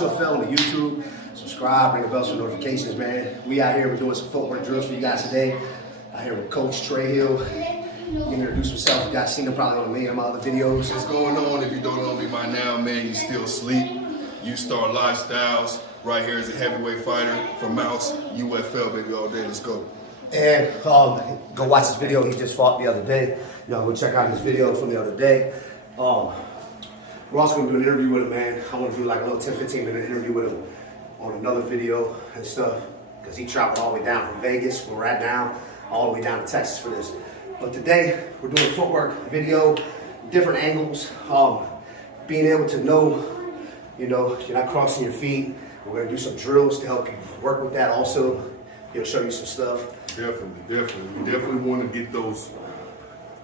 Joshua Phil on the YouTube. Subscribe, ring the bells for notifications, man. We out here, we're doing some footwork drills for you guys today. Out here with Coach Trey Hill. He can introduce himself. You guys seen him probably on a million of my other videos. What's going on? If you don't know me by now, man, you still sleep. You Star Lifestyles. Right here is a heavyweight fighter from Mouse, UFL, baby, all day. Let's go. And go watch this video he just fought the other day. Y'all go check out this video from the other day. We're also going to do an interview with him, man. I want to do like a little 10-15 minute interview with him on another video and stuff, because he traveled all the way down from Vegas, where we're at now, all the way down to Texas for this. But today, we're doing a footwork video, different angles, being able to know, you know, you're not crossing your feet. We're going to do some drills to help you work with that also. He'll show you some stuff. Definitely. We definitely want to get those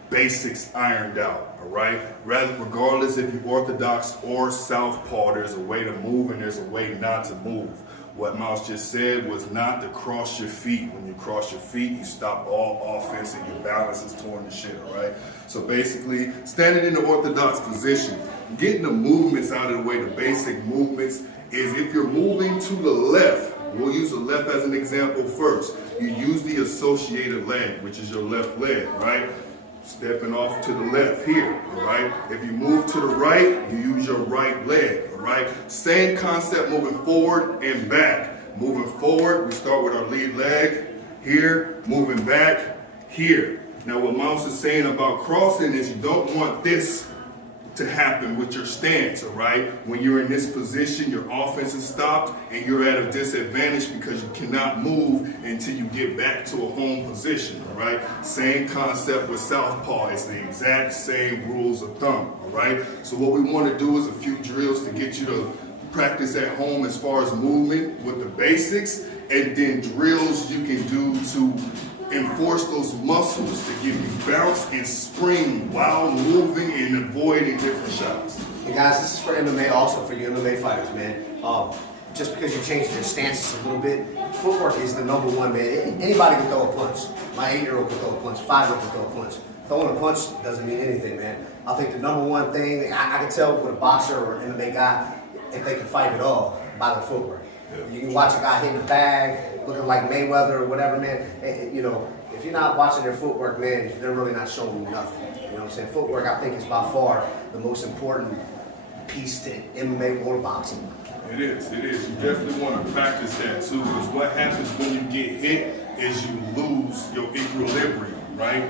basics ironed out, all right? Regardless if you're orthodox or southpaw, there's a way to move and there's a way not to move. What Mouse just said was not to cross your feet. When you cross your feet, you stop all offense and your balance is torn to shit, all right? So basically, standing in the orthodox position, getting the movements out of the way, the basic movements, is if you're moving to the left, we'll use the left as an example first. You use the associated leg, which is your left leg, right? Stepping off to the left here, all right? If you move to the right, you use your right leg, all right? Same concept moving forward and back. Moving forward, we start with our lead leg here, moving back here. Now what Mouse is saying about crossing is you don't want this to happen with your stance, all right? When you're in this position, your offense is stopped and you're at a disadvantage because you cannot move until you get back to a home position, all right? Same concept with southpaw. It's the exact same rules of thumb, all right? So what we want to do is a few drills to get you to practice at home as far as movement with the basics, and then drills you can do to enforce those muscles to give you bounce and spring while moving and avoiding different shots. Hey guys, this is for MMA, also for you MMA fighters, man. Just because you changed your stances a little bit, footwork is the number one, man. Anybody can throw a punch. My 8-year-old can throw a punch, 5-year-old can throw a punch. Throwing a punch doesn't mean anything, man. I think the number one thing, I can tell with a boxer or an MMA guy, if they can fight at all, by the footwork. Yeah. You can watch a guy hitting the bag, looking like Mayweather or whatever, man. You know, if you're not watching their footwork, man, they're really not showing you nothing. You know what I'm saying? Footwork, I think, is by far the most important piece to MMA or boxing. It is. You definitely want to practice that too, because what happens when you get hit is you lose your equilibrium, right?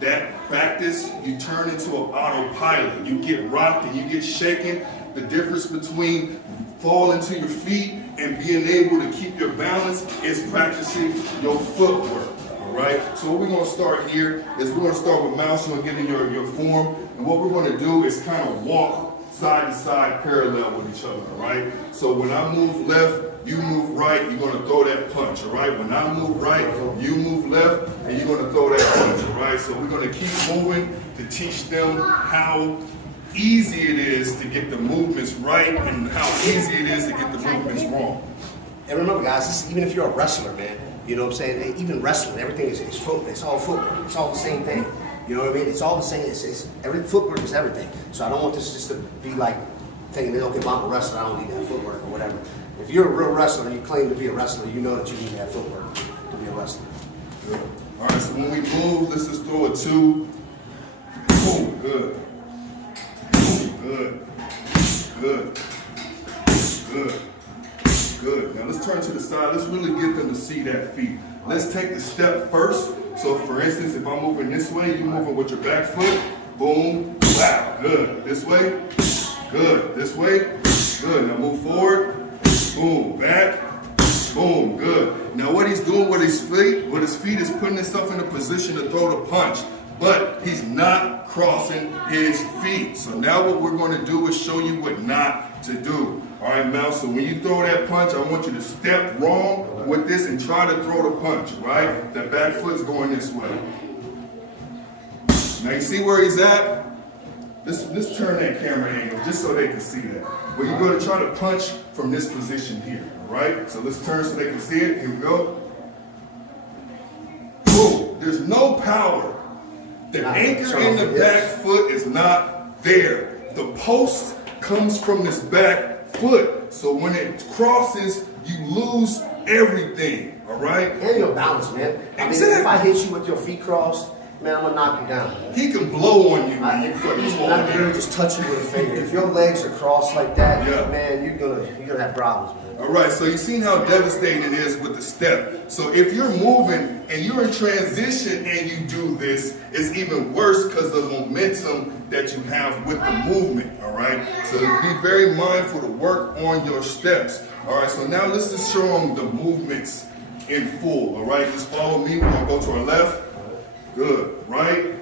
That practice, you turn into an autopilot. You get rocked and you get shaken. The difference between falling to your feet and being able to keep your balance is practicing your footwork. Right? So what we're going to start here is we're going to start with Mouse. You're going to get in your form, and what we're going to do is kind of walk side to side parallel with each other, all right? So when I move left, you move right, you're going to throw that punch, all right? When I move right, you move left, and you're going to throw that punch, all right? So we're going to keep moving to teach them how easy it is to get the movements right and how easy it is to get the movements wrong. And remember, guys, even if you're a wrestler, man, you know what I'm saying? Even wrestling, everything is footwork. It's all footwork. It's all the same thing. You know what I mean? It's all the same. Footwork is everything. So I don't want this just to be like thinking, okay, if I'm a wrestler, I don't need to have footwork or whatever. If you're a real wrestler and you claim to be a wrestler, you know that you need to have footwork to be a wrestler. Good. All right, so when we move, let's just throw a 2. Boom, good. Boom, good. Good. Now let's turn to the side. Let's really get them to see that feet. Let's take the step first. So for instance, if I'm moving this way, you're moving with your back foot. Boom. Wow. Good. This way. Good. This way. Good. Now move forward. Boom. Back. Boom. Good. Now what he's doing with his feet is putting himself in a position to throw the punch. But he's not crossing his feet. So now what we're going to do is show you what not to do. All right, Mel, so when you throw that punch, I want you to step wrong with this and try to throw the punch, right? That back foot's going this way. Now you see where he's at? Let's turn that camera angle just so they can see that. But you're going to try to punch from this position here, all right? So let's turn so they can see it. Here we go. Boom. There's no power. The anchor in the back foot is not there. The post comes from this back foot. So when it crosses, you lose everything, all right? And your balance, man. I mean, if I hit you with your feet crossed, man, I'm gonna knock you down. Man. He can blow on you. He's not gonna just touch you with a finger. If your legs are crossed like that, man, you're gonna have problems, man. All right, so you've seen how devastating it is with the step. So if you're moving and you're in transition and you do this, it's even worse because of the momentum that you have with the movement, all right? So be very mindful to work on your steps. All right, so now let's just show them the movements in full, all right? Just follow me. We're gonna go to our left. Good. Right.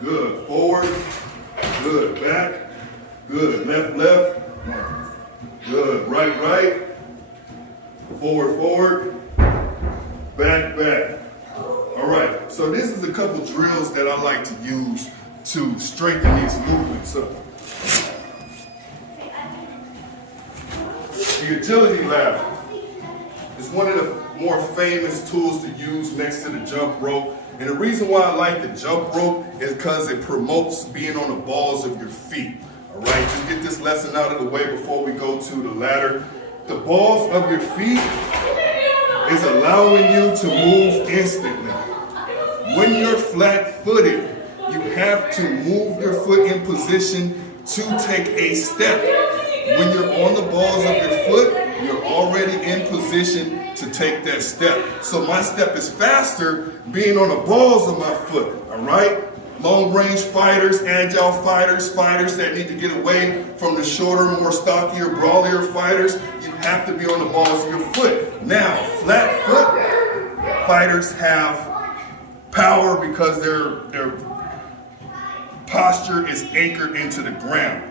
Good. Forward. Good. Back. Good. Left. Left. Good. Right. Right. Forward. Forward. Back. Back. All right. So this is a couple drills that I like to use to strengthen these movements up. The agility ladder is one of the more famous tools to use next to the jump rope. And the reason why I like the jump rope is because it promotes being on the balls of your feet. All right, just get this lesson out of the way before we go to the ladder. The balls of your feet is allowing you to move instantly. When you're flat-footed, you have to move your foot in position to take a step. When you're on the balls of your foot, you're already in position to take that step. So my step is faster being on the balls of my foot, all right? Long range fighters, agile fighters, fighters that need to get away from the shorter, more stockier, brawlier fighters, you have to be on the balls of your foot. Now, flat foot fighters have power because their posture is anchored into the ground.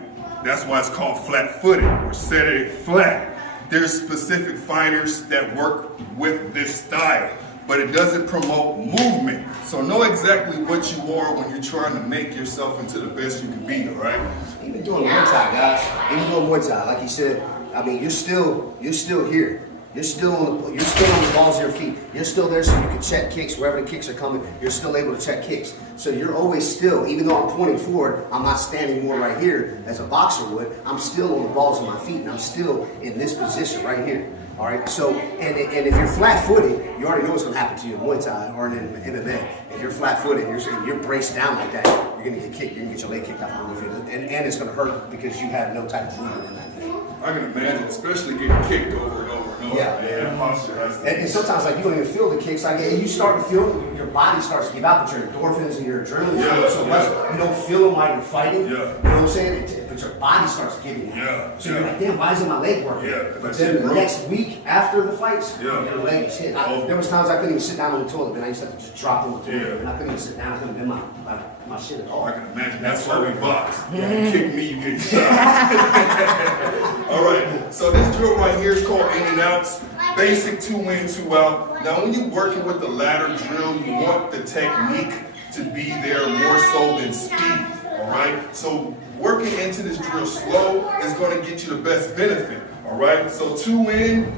That's why it's called flat-footed or set it flat. There's specific fighters that work with this style, but it doesn't promote movement. So know exactly what you are when you're trying to make yourself into the best you can be, all right? Even doing Muay Thai, guys. Even doing Muay Thai, like you said, I mean, you're still here. You're still on the balls of your feet. You're still there so you can check kicks wherever the kicks are coming. You're still able to check kicks. So you're always still, even though I'm pointing forward, I'm not standing more right here as a boxer would. I'm still on the balls of my feet, and I'm still in this position right here. All right. So, and if you're flat-footed, you already know what's going to happen to you in Muay Thai or in MMA. If you're flat-footed, you're braced down like that, you're going to get kicked. You're going to get your leg kicked off the roof, and it's going to hurt because you have no type of movement in that thing. I can imagine, especially getting kicked over and over and over. Yeah. Posture and sometimes, like, you don't even feel the kicks. Like, and you start to feel your body starts to give out, but your endorphins and your adrenaline so much, you don't feel them while you're fighting. Yeah. You know what I'm saying? But your body starts giving you. Yeah. So you're like, damn, why isn't my leg working? Yeah. But then the next week after the fights, your leg is hit. There was times I couldn't even sit down on the toilet, and I used to have to just drop on the toilet, and I couldn't even sit down. I couldn't bend my shit at all. I can imagine. That's why we box. You kick me, you get shot. All right. So this drill right here is called in and outs. Basic 2 in, 2 out. Now, when you're working with the ladder drill, you want the technique to be there more so than speed. All right. So working into this drill slow is going to get you the best benefit. All right. So 2 in,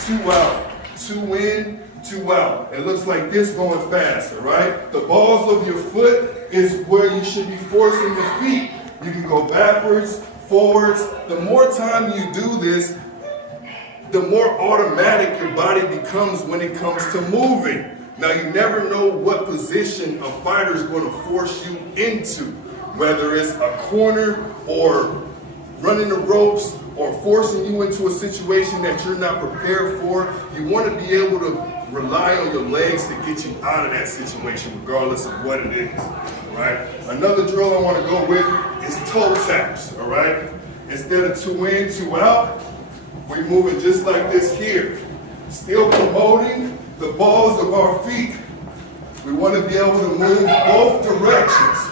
2 out. 2 in, 2 out. It looks like this going fast. All right. The balls of your foot is where you should be forcing your feet. You can go backwards, forwards. The more time you do this, the more automatic your body becomes when it comes to moving. Now, you never know what position a fighter is going to force you into, whether it's a corner or running the ropes or forcing you into a situation that you're not prepared for. You want to be able to rely on your legs to get you out of that situation, regardless of what it is, right? Another drill I want to go with is toe taps, all right? Instead of 2 in, 2 out, we're moving just like this here. Still promoting the balls of our feet. We want to be able to move both directions.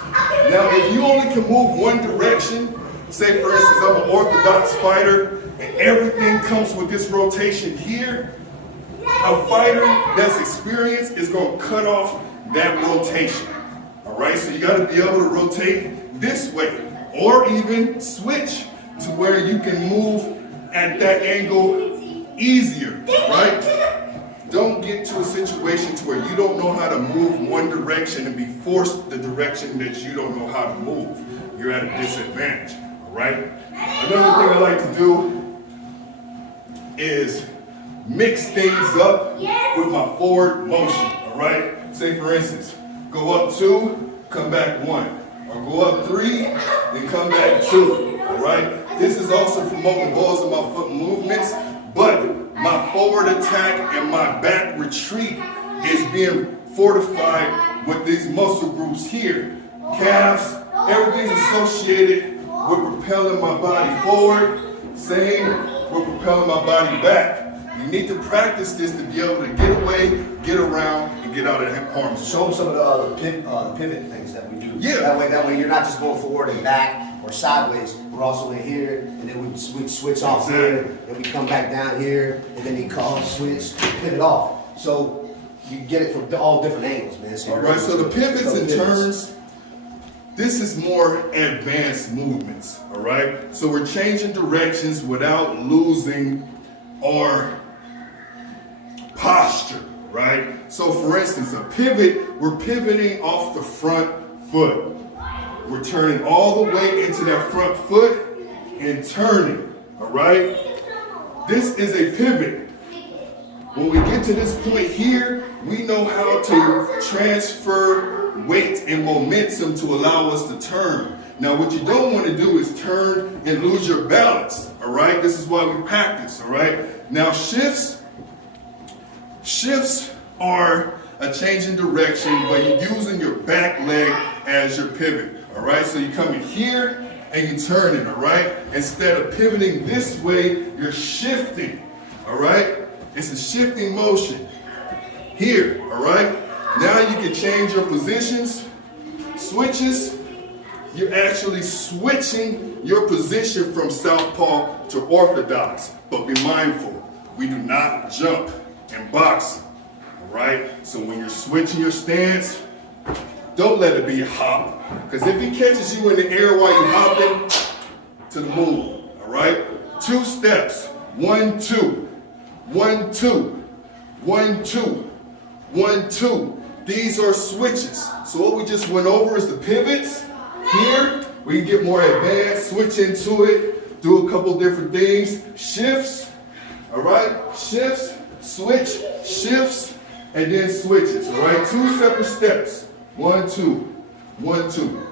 Now, if you only can move one direction, say for instance, I'm an orthodox fighter, and everything comes with this rotation here, a fighter that's experienced is going to cut off that rotation. All right, so you got to be able to rotate this way, or even switch to where you can move at that angle easier, right? Don't get to a situation to where you don't know how to move one direction and be forced the direction that you don't know how to move. You're at a disadvantage, all right? Another thing I like to do is mix things up with my forward motion, all right? Say for instance, go up 2, come back 1, or go up 3, then come back 2, all right? This is also promoting balls in my foot movements, but my forward attack and my back retreat is being fortified with these muscle groups here. Calves, everything's associated with propelling my body forward, same with propelling my body back. You need to practice this to be able to get away, get around, and get out of harm's way. Show them some of the pivot things that we do. Yeah. That way you're not just going forward and back or sideways. We're also in here, and then we switch off here, and we come back down here, and then he calls, switch, pivot off. So you get it from all different angles, man. So all right, so the pivots and turns, this is more advanced movements, all right? So we're changing directions without losing our posture, right? So for instance, a pivot, we're pivoting off the front foot. We're turning all the way into that front foot and turning, all right? This is a pivot. When we get to this point here, we know how to transfer weight and momentum to allow us to turn. Now, what you don't want to do is turn and lose your balance, all right? This is why we practice, all right? Now, shifts are a change in direction, but you're using your back leg as your pivot, all right? So you come in here and you turn it, all right? Instead of pivoting this way, you're shifting, all right? It's a shifting motion. Here, all right? Now you can change your positions, switches. You're actually switching your position from southpaw to orthodox. But be mindful, we do not jump in boxing, all right? So when you're switching your stance, don't let it be a hop. Because if he catches you in the air while you're hopping, to the moon, all right? 2 steps, 1, 2, 1, 2, 1, 2, 1, 2. These are switches. So what we just went over is the pivots. Here, we can get more advanced, switch into it, do a couple different things. Shifts, all right? Shifts, switch, shifts, and then switches, all right? 2 separate steps. 1, 2, 1, 2.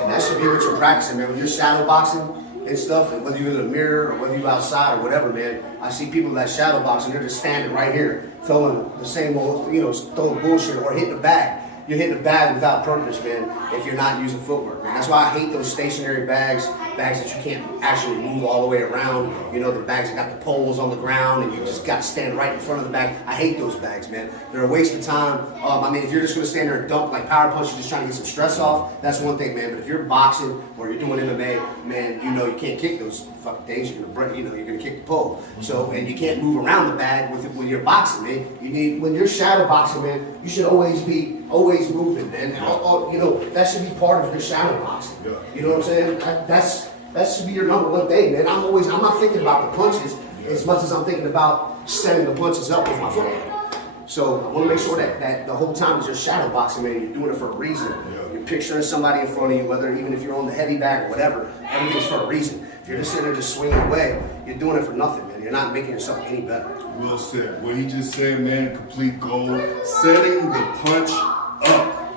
And that should be what you're practicing, man. When you're shadow boxing and stuff, and whether you're in the mirror or whether you're outside or whatever, man, I see people that shadow boxing, they're just standing right here, throwing the same old, throwing bullshit or hitting the bag. You're hitting the bag without purpose, man, if you're not using footwork, man. That's why I hate those stationary bags that you can't actually move all the way around. The bags that got the poles on the ground and you just got to stand right in front of the bag. I hate those bags, man. They're a waste of time. If you're just going to stand there and dump like power punch, you're just trying to get some stress off, that's one thing, man. But if you're boxing or you're doing MMA, man, you can't kick those fucking things. You're going to kick the pole. So, and you can't move around the bag when you're boxing, man. When you're shadow boxing, man, you should always moving, man. That should be part of your shadow boxing. Yeah. You know what I'm saying? That should be your number one thing, man. I'm not thinking about the punches as much as I'm thinking about setting the punches up with my footwork. So I want to make sure that the whole time is you're shadow boxing, man. You're doing it for a reason. Yeah. You're picturing somebody in front of you, even if you're on the heavy bag or whatever. Everything's for a reason. If you're just sitting there just swinging away, you're doing it for nothing, man. You're not making yourself any better. Well said. What he just said, man, complete goal. Setting the punch up,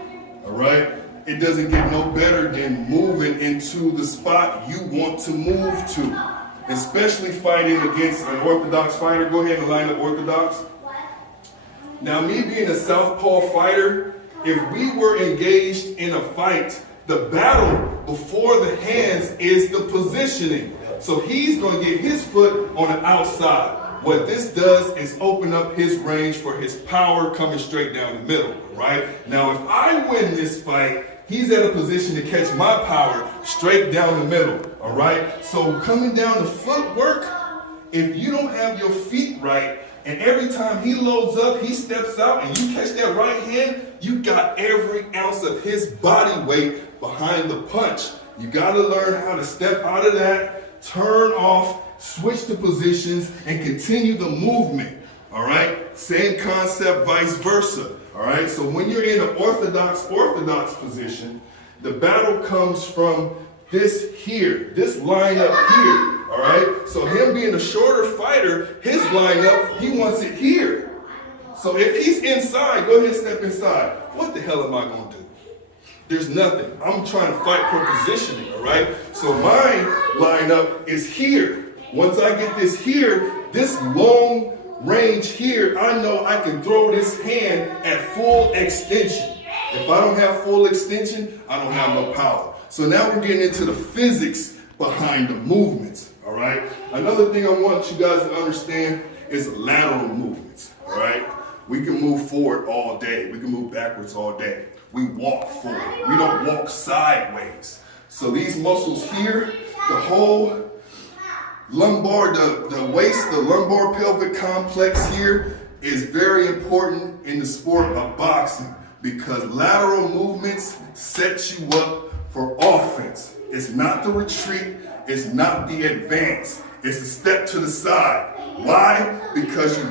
all right? It doesn't get no better than moving into the spot you want to move to, especially fighting against an orthodox fighter. Go ahead and line up orthodox. Now, me being a southpaw fighter, if we were engaged in a fight, the battle before the hands is the positioning. So he's going to get his foot on the outside. What this does is open up his range for his power coming straight down the middle, right? Now, if I win this fight, he's at a position to catch my power straight down the middle, all right? So coming down the footwork, if you don't have your feet right, and every time he loads up, he steps out, and you catch that right hand, you got every ounce of his body weight behind the punch. You got to learn how to step out of that, turn off, switch the positions, and continue the movement, all right? Same concept, vice versa, all right? So when you're in an orthodox position, the battle comes from this here, this line up here, all right? So him being a shorter fighter, his lineup, he wants it here. So if he's inside, go ahead and step inside. What the hell am I gonna do? There's nothing. I'm trying to fight for positioning, all right? So my lineup is here. Once I get this here, this long range here, I know I can throw this hand at full extension. If I don't have full extension, I don't have no power. So now we're getting into the physics behind the movements, all right? Another thing I want you guys to understand is lateral movements, all right? We can move forward all day. We can move backwards all day. We walk forward. We don't walk sideways. So these muscles here, the whole lumbar, the waist, the lumbar pelvic complex here is very important in the sport of boxing because lateral movements set you up for offense. It's not the retreat. It's not the advance. It's a step to the side. Why? Because you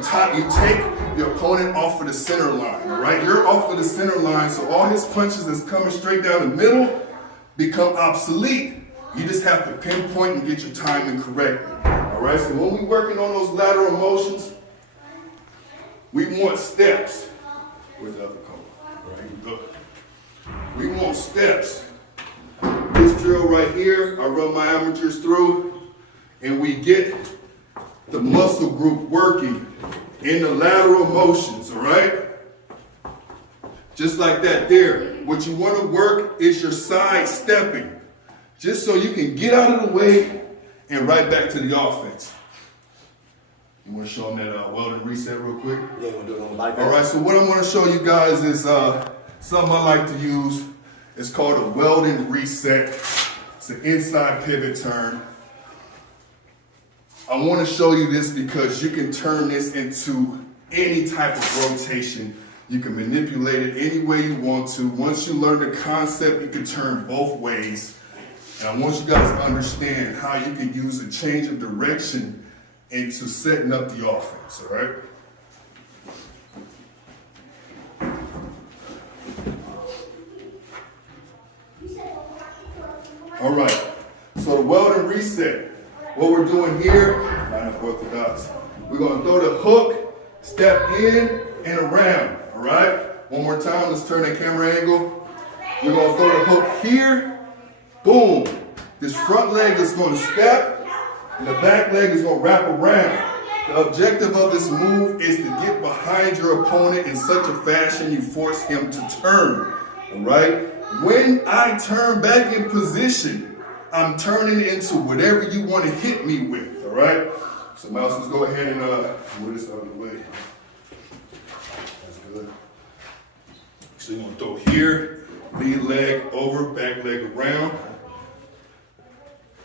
take your opponent off of the center line, all right? You're off of the center line, so all his punches that's coming straight down the middle become obsolete. You just have to pinpoint and get your timing correctly, all right? So when we're working on those lateral motions, we want steps. Where's the other color? Right, look. We want steps. This drill right here, I run my amateurs through, and we get the muscle group working in the lateral motions, all right? Just like that there. What you want to work is your side stepping, just so you can get out of the way and right back to the offense. You want to show them that welding reset real quick? Yeah, we'll do it on the body. All right, so what I'm going to show you guys is something I like to use. It's called a welding reset. It's an inside pivot turn. I want to show you this because you can turn this into any type of rotation. You can manipulate it any way you want to. Once you learn the concept, you can turn both ways. And I want you guys to understand how you can use a change of direction into setting up the offense, all right? All right, so the welding reset. What we're doing here, not orthodox. We're gonna throw the hook, step in and around, all right? One more time, let's turn that camera angle. We're gonna throw the hook here, boom. This front leg is gonna step, and the back leg is gonna wrap around. The objective of this move is to get behind your opponent in such a fashion you force him to turn, all right? When I turn back in position, I'm turning into whatever you want to hit me with, all right? So Mouse, let's go ahead and move this out of the way. That's good. So you're gonna throw here, lead leg over, back leg around.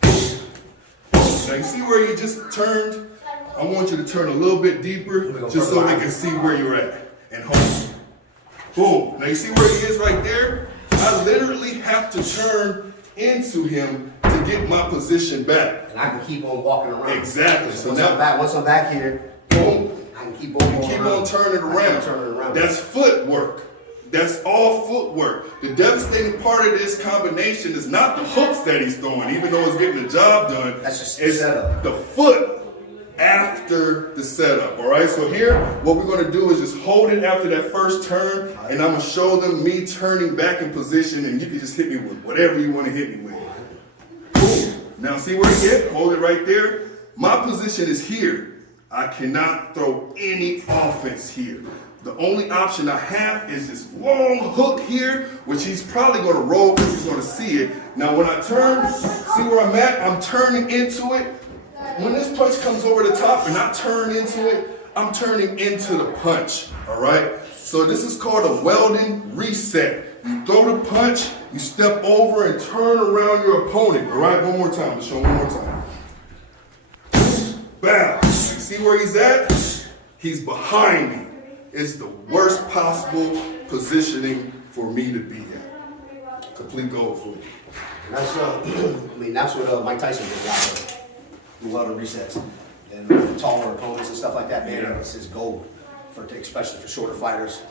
Now you see where you just turned? I want you to turn a little bit deeper just so they can see where you're at. And hold. Boom. Now you see where he is right there? I literally have to turn into him to get my position back. And I can keep on walking around. Exactly. So once I'm back here, boom, I can keep on going. Keep on turning around. That's footwork. That's all footwork. The devastating part of this combination is not the hooks that he's throwing, even though it's getting the job done. That's just the setup. The foot after the setup, all right? So here, what we're gonna do is just hold it after that first turn, and I'm gonna show them me turning back in position, and you can just hit me with whatever you wanna hit me with. Boom. Now see where you get? Hold it right there. My position is here. I cannot throw any offense here. The only option I have is this long hook here, which he's probably gonna roll because he's gonna see it. Now when I turn, see where I'm at? I'm turning into it. When this punch comes over the top and I turn into it, I'm turning into the punch, all right? So this is called a welding reset. You throw the punch, you step over and turn around your opponent, all right? One more time, let's show one more time. Bam, you see where he's at? He's behind me. It's the worst possible positioning for me to be in. Complete gold for you. And that's what Mike Tyson did out the welding resets. And taller opponents and stuff like that, man, it's gold especially for shorter fighters.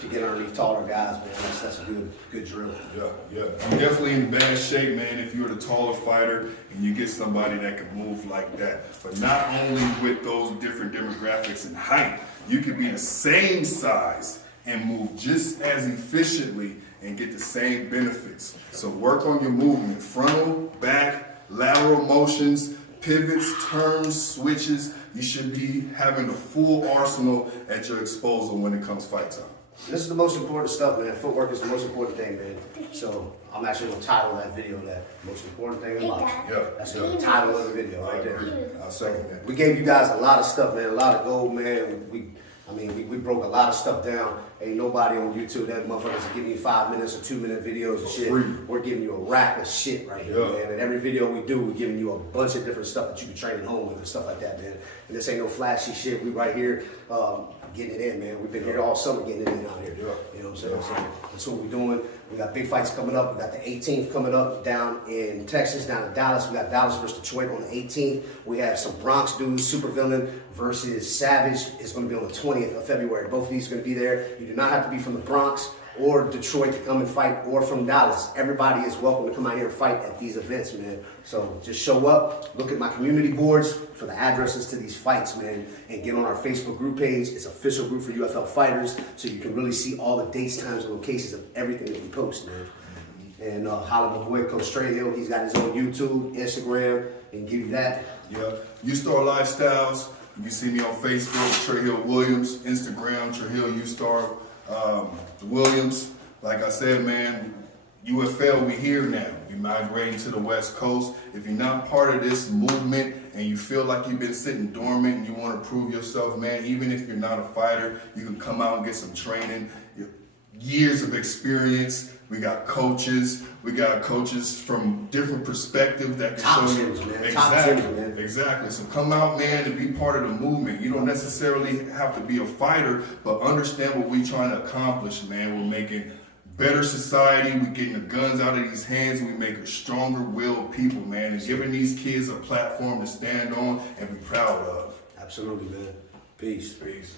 To get underneath taller guys, man, that's a good drill. Yeah. You're definitely in bad shape, man, if you're the taller fighter and you get somebody that can move like that. But not only with those different demographics and height, you could be the same size and move just as efficiently and get the same benefits. So work on your movement, frontal, back, lateral motions, pivots, turns, switches. You should be having a full arsenal at your disposal when it comes fight time. This is the most important stuff, man. Footwork is the most important thing, man. So I'm actually gonna title that video that most important thing in life. Yeah. That's the title of the video right there. I'll second that. We gave you guys a lot of stuff, man. A lot of gold, man. We broke a lot of stuff down. Ain't nobody on YouTube that motherfuckers is giving you 5 minutes or 2 minute videos and shit. Free. We're giving you a rack of shit right here, man. And every video we do, we're giving you a bunch of different stuff that you can train at home with and stuff like that, man. And this ain't no flashy shit. We right here getting it in, man. We've been here all summer getting it in out here. You know what I'm saying? So that's what we're doing. We got big fights coming up. We got the 18th coming up down in Texas, down in Dallas. We got Dallas versus Detroit on the 18th. We have some Bronx dudes, Super Villain versus Savage. It's going to be on the 20th of February. Both of these are going to be there. You do not have to be from the Bronx or Detroit to come and fight, or from Dallas. Everybody is welcome to come out here and fight at these events, man. So just show up, look at my community boards for the addresses to these fights, man, and get on our Facebook group page. It's an official group for UFL fighters, so you can really see all the dates, times, and locations of everything that we post, man. And holla my boy, Coach Strayhill. He's got his own YouTube, Instagram, and give you that. Yeah. U-Star Lifestyles. You can see me on Facebook, Trayhill Williams, Instagram, Trayhill U-Star Williams. Like I said, man, UFL, we here now. We migrating to the West Coast. If you're not part of this movement and you feel like you've been sitting dormant and you want to prove yourself, man, even if you're not a fighter, you can come out and get some training. Years of experience. We got coaches. We got coaches from different perspectives that can Top show you. gyms, man. Exactly. Top gyms, man. Exactly. So come out, man, and be part of the movement. You don't necessarily have to be a fighter, but understand what we're trying to accomplish, man. We're making better society. We're getting the guns out of these hands. We make a stronger willed people, man, and giving these kids a platform to stand on and be proud of. Absolutely, man. Peace. Peace.